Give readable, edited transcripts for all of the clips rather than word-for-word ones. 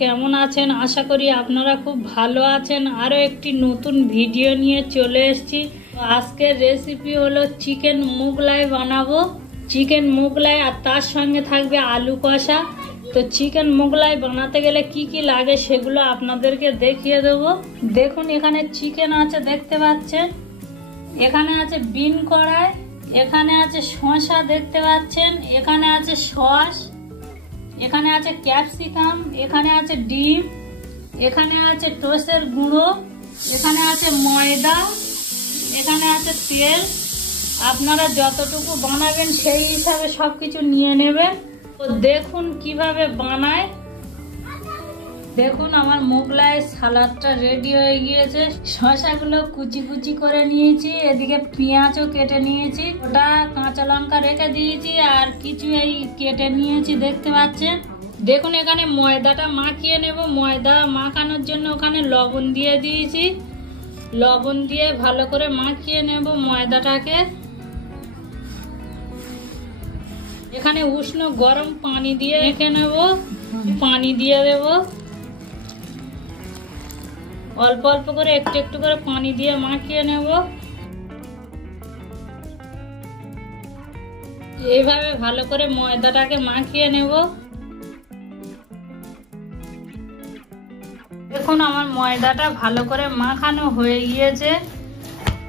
কেমন আছেন? আশা করি আপনারা খুব ভালো আছেন। আরও একটি নতুন ভিডিও নিয়ে চলে এসেছি। আজকের রেসিপি হলো চিকেন মোগলাই বানাবো। চিকেন মোগলাই আর তার সঙ্গে থাকবে আলু কষা। তো চিকেন মোগলাই বানাতে গেলে কি কি লাগে সেগুলো আপনাদেরকে দেখিয়ে দেবো। দেখুন এখানে চিকেন আছে, দেখতে পাচ্ছেন। এখানে আছে বিন কড়াই, এখানে আছে শসা দেখতে পাচ্ছেন, এখানে আছে সস, এখানে আছে ক্যাপসিকাম, এখানে আছে ডিম, এখানে আছে টোস্টের গুঁড়ো, এখানে আছে ময়দা, এখানে আছে তেল। আপনারা যতটুকু বানাবেন সেই হিসাবে সবকিছু নিয়ে নেবেন। তো দেখুন কিভাবে বানায়। দেখুন আমার মোগলাই সালাদটা রেডি হয়ে গিয়েছে। শসাগুলো কুচি কুচি করে নিয়েছি, এদিকে পেঁয়াজও কেটে নিয়েছি, ওটা কাঁচা লঙ্কা রেখে দিয়েছি, আর কিছু এই কেটে নিয়েছি দেখতে পাচ্ছেন। দেখুন এখানে ময়দাটা মাখিয়ে নেব। ময়দা মাখানোর জন্য ওখানে লবণ দিয়ে দিয়েছি। লবণ দিয়ে ভালো করে মাখিয়ে নেব ময়দাটাকে। এখানে উষ্ণ গরম পানি দিয়ে মেখে নেব। পানি দিয়ে দেব, অল্প অল্প করে একটু একটু করে পানি দিয়ে মাখিয়ে নেব। এইভাবে ভালো করে ময়দাটাকে মাখিয়ে নেব। দেখুন আমার ময়দাটা ভালো করে মাখানো হয়ে গিয়েছে।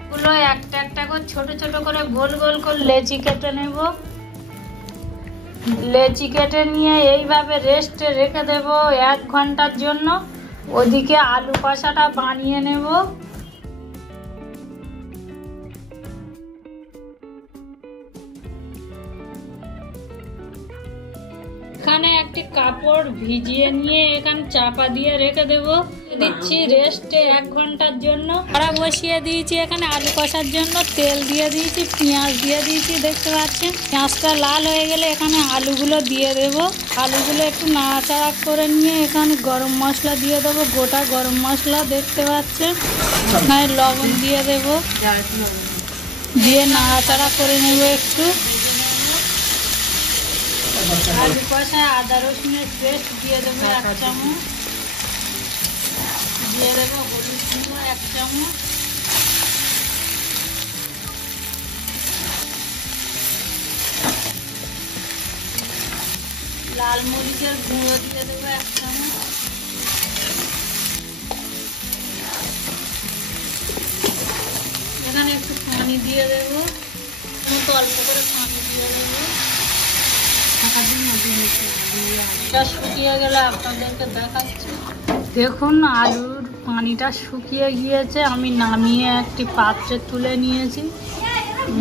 এগুলো একটা একটা করে ছোট ছোট করে গোল গোল করে লেচি কেটে নেব। লেচি কেটে নিয়ে এইভাবে রেস্টে রেখে দেব 1 ঘন্টার জন্য। ওদিকে আলু কষাটা বানিয়ে নেব। এখানে একটি কাপড় ভিজিয়ে নিয়ে এখানে চাপা দিয়ে রেখে দেব। দিচ্ছি রেস্টে 1 ঘন্টার জন্য। কড়া বসিয়ে দিয়েছি, এখানে আলু কষার জন্য তেল দিয়ে দিয়েছি, পেঁয়াজ দিয়ে দিয়েছি দেখতে পাচ্ছেন। পেঁয়াজটা লাল হয়ে গেলে এখানে আলুগুলো দিয়ে দেব। আলুগুলো একটু নাড়াচাড়া করে নিয়ে এখানে গরম মশলা দিয়ে দেবো, গোটা গরম মশলা দেখতে পাচ্ছেন। এখানে লবণ দিয়ে দেব, দিয়ে নাড়াচাড়া করে নেব একটু। আলু কষায় আদা রসুনের পেস্ট দিয়ে দেবো 1 চামচ, দিয়ে দেবো হলুদ গুঁড়ো 1 চামচ, লাল মরিচের গুঁড়ো দিয়ে দেবো 1 চামচ, এখানে একটু পানি দিয়ে দেবো, অল্প করে পানি দিয়ে দেবো। শুকিয়ে গেলে আপনাদেরকে দেখাচ্ছি। দেখুন আলুর পানিটা শুকিয়ে গিয়েছে, আমি নামিয়ে একটি পাত্রে তুলে নিয়েছি।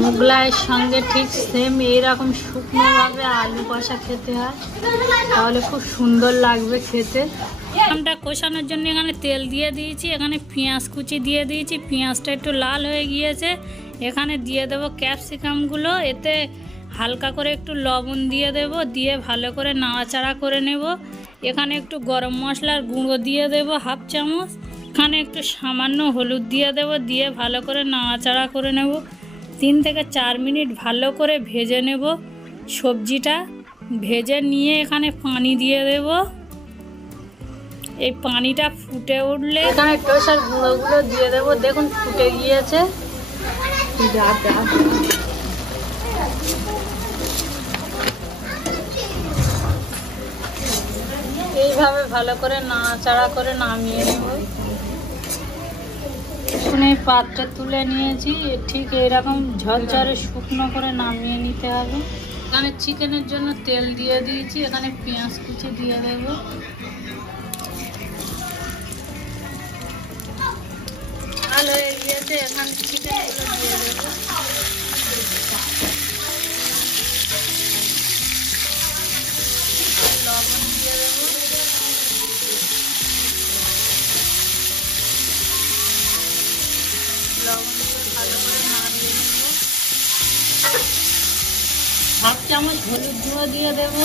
মোগলাইয়ের সঙ্গে ঠিক সেম এইরকম শুকনোভাবে আলু কষা খেতে হয়, তাহলে খুব সুন্দর লাগবে খেতে। আমটা কষানোর জন্য এখানে তেল দিয়ে দিয়েছি, এখানে পেঁয়াজ কুচি দিয়ে দিয়েছি। পেঁয়াজটা একটু লাল হয়ে গিয়েছে, এখানে দিয়ে দেবো ক্যাপসিকামগুলো। এতে হালকা করে একটু লবণ দিয়ে দেব, দিয়ে ভালো করে নাড়াচাড়া করে নেব। এখানে একটু গরম মশলার গুঁড়ো দিয়ে দেব 1/2 চামচ, এখানে একটু সামান্য হলুদ দিয়ে দেব, দিয়ে ভালো করে নাড়াচাড়া করে নেব। 3 থেকে 4 মিনিট ভালো করে ভেজে নেব সবজিটা। ভেজে নিয়ে এখানে পানি দিয়ে দেব। এই পানিটা ফুটে উঠলে এখানে টোস্টের গুঁড়োগুলো দিয়ে দেব। দেখুন ফুটে গিয়েছে। এইভাবে ভালো করে নাড়াচাড়া করে নামিয়ে নেব। এখন এই পাত্রে তুলে নিয়েছি, ঠিক এরকম ঝরঝরে শুকনো করে নামিয়ে নিতে হবে। এখানে চিকেনের জন্য তেল দিয়ে দিয়েছি, এখানে পেঁয়াজ কুচি দিয়ে দেব। ভালো হয়ে গিয়েছে, এখানে চিকেনগুলো দিয়ে দেবো। লবণ দিয়ে দেবো, লবণ দিয়ে ভালো করে নাড়িয়ে নেব। 1/2 চামচ হলুদ গুঁড়ো দিয়ে দেবো।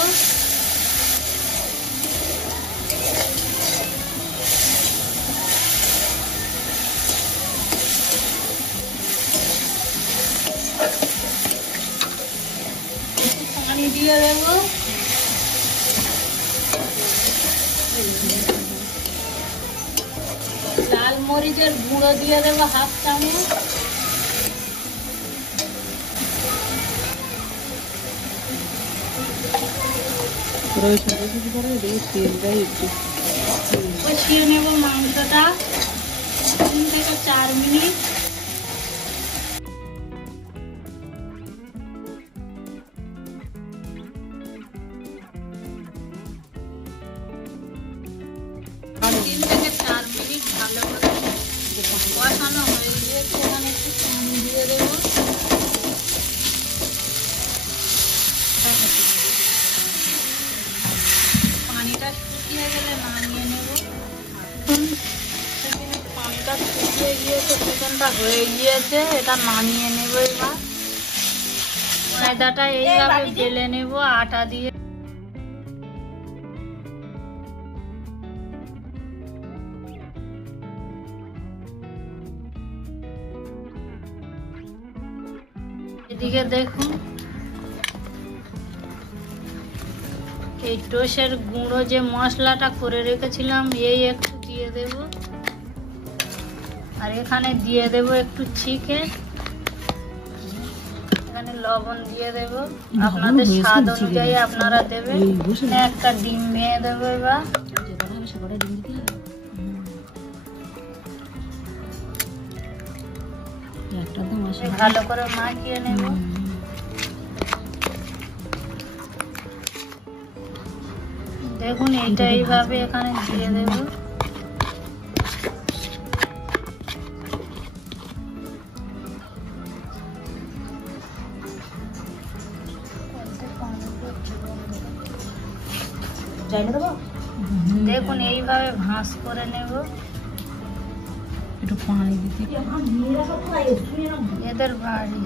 পানি দিয়ে দেবো। গোলমরিচের গুঁড়ো দিয়ে দেবো 1/2 চামচ। কষিয়ে নেব মাংসটা 3 থেকে 4 মিনিট। ভালো করে কষানো হয়ে গিয়েছে, এখানে একটু পানি দিয়ে দেবো। পানিটা শুকিয়ে গেলে নামিয়ে নেব। পানিটা শুকিয়ে গিয়েছে, চিকেনটা হয়ে গিয়েছে, এটা নামিয়ে নেব। এবার ময়দাটা এইভাবে বেলে নেব আটা দিয়ে। এদিকে দেখুন, এই টোস্টের গুঁড়ো যে মশলাটা করে রেখেছিলাম এই একটু দিয়ে দেব, আর এখানে দিয়ে দেব একটু চিকেন, এখানে লবণ দিয়ে দেব, আপনাদের স্বাদ অনুযায়ী আপনারা দেবেন। একটা ডিম ভেঙে দেবো। এবার ভালো করে মাখিয়ে নেব। দেখুন এইটা এইভাবে এখানে দিয়ে দেব। দেখুন এইভাবে ভাঁজ করে নেব। একটু পানি দিতে এদের বাড়ি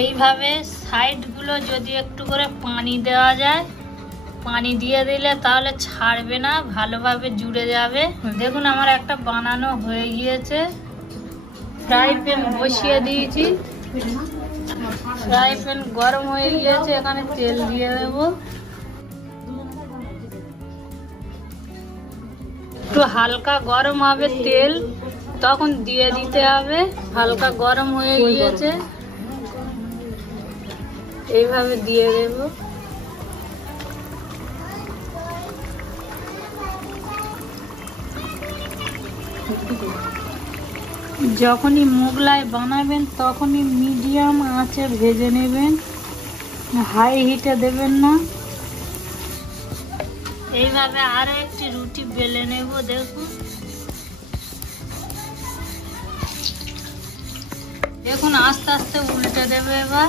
এইভাবে সাইডগুলো যদি একটু করে পানি দেওয়া যায়, পানি দিয়ে দিলে তাহলে ছাড়বে না, ভালোভাবে জুড়ে যাবে। দেখুন আমার একটা বানানো হয়ে গিয়েছে। ফ্রাই প্যান বসিয়ে দিয়েছি, ফ্রাই প্যান গরম হয়ে গিয়েছে, এখানে তেল দিয়ে দেব। একটু হালকা গরম হবে তেল, তখন দিয়ে দিতে হবে। হালকা গরম হয়ে গিয়েছে, এইভাবে দিয়ে দেব। যখনই মোগলাই বানাবেন তখনই মিডিয়াম আঁচে ভেজে নেবেন, হাই হিটে দেবেন না। এইভাবে আরো একটি রুটি বেলে নেব। দেখুন দেখুন আস্তে আস্তে উল্টে দেবে। এবার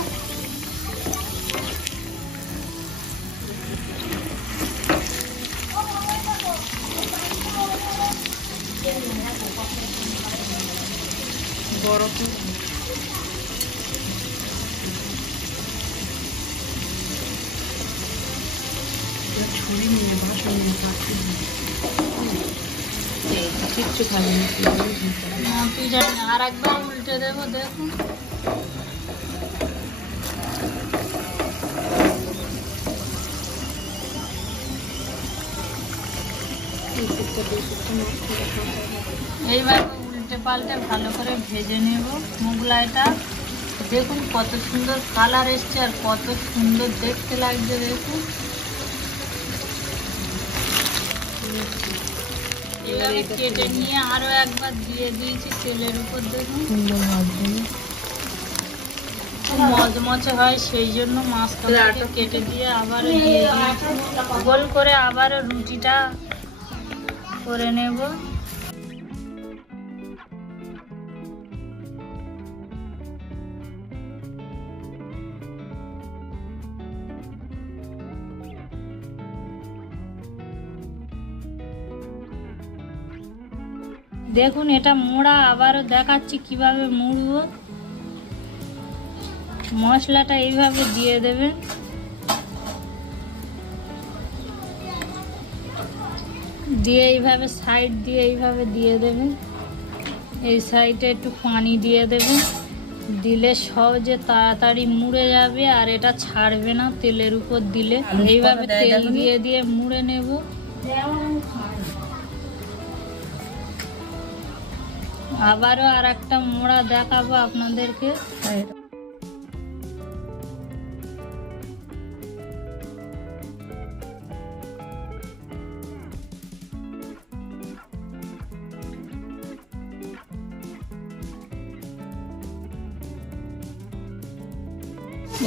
বড় ছুরি নিয়ে বাসন কিচ্ছু খাইনি, তুই জানি। আর একবার উল্টে দেবো। দেখুন এইভাবে উল্টে পাল্টে ভালো করে ভেজে নেব মোগলাইটা। দেখুন কত সুন্দর কালার এসছে আর কত সুন্দর দেখতে লাগছে। দেখুন এইভাবে কেটে নিয়ে আরো একবার দিয়ে দিয়েছি তেলের উপর। দেখুন সুন্দর মচমচে হয়, সেই জন্য মাছটা কেটে দিয়ে আবার দিয়ে দিয়েছি। গোল করে আবার রুটিটা করে নেব। দেখুন এটা মোড়া, আবারও দেখাচ্ছি কিভাবে মুড়বো। মশলাটা এইভাবে দিয়ে দেবেন, দিয়ে এইভাবে সাইড দিয়ে এইভাবে দিয়ে দেবেন। এই সাইডে একটু পানি দিয়ে দেবেন, দিলে সহজে তাড়াতাড়ি মুড়ে যাবে আর এটা ছাড়বে না তেলের উপর দিলে। এইভাবে তেল দিয়ে দিয়ে মুড়ে নেব। আবারও আর একটা মোড়া দেখাবো আপনাদেরকে।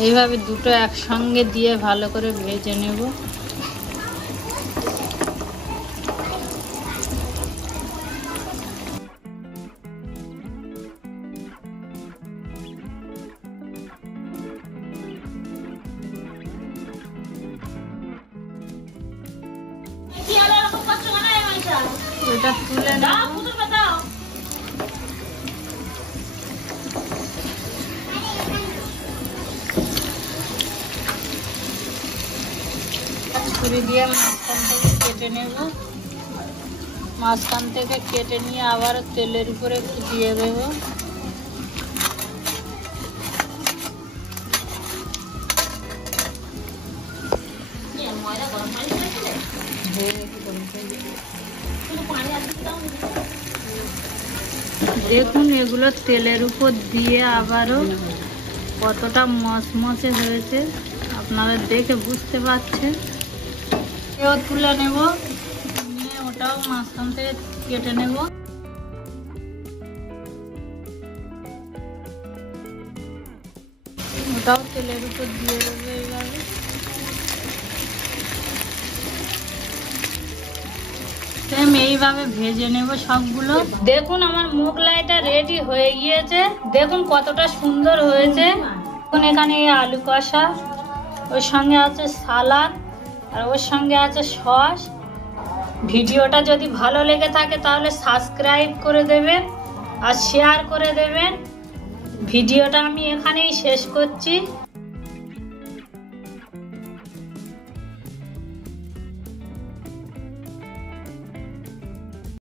এইভাবে দুটো একসঙ্গে দিয়ে ভালো করে ভেজে নেব। এটা তুলে নাও। ছুরি দিয়ে মাঝখান থেকে কেটে নেব। মাঝখান থেকে কেটে নিয়ে আবার তেলের উপরে একটু দিয়ে দেব। দেখুন এগুলো তেলের উপর দিয়ে আবারও কতটা মচমচে হয়েছে, আপনারা দেখে বুঝতে পারছেন। এও তুলে নেব, নিয়ে ওটাও মাঝখান থেকে কেটে নেব। ওটাও তেলের উপর দিয়ে দেবো এইভাবে। সেম এইভাবে ভেজে নেব সবগুলো। দেখুন আমার মোগলাইটা রেডি হয়ে গিয়েছে। দেখুন কতটা সুন্দর হয়েছে। এখন এখানে আলু কষা, ওর সঙ্গে আছে সালাদ, আর ওর সঙ্গে আছে সস। ভিডিওটা যদি ভালো লেগে থাকে তাহলে সাবস্ক্রাইব করে দেবেন আর শেয়ার করে দেবেন। ভিডিওটা আমি এখানেই শেষ করছি।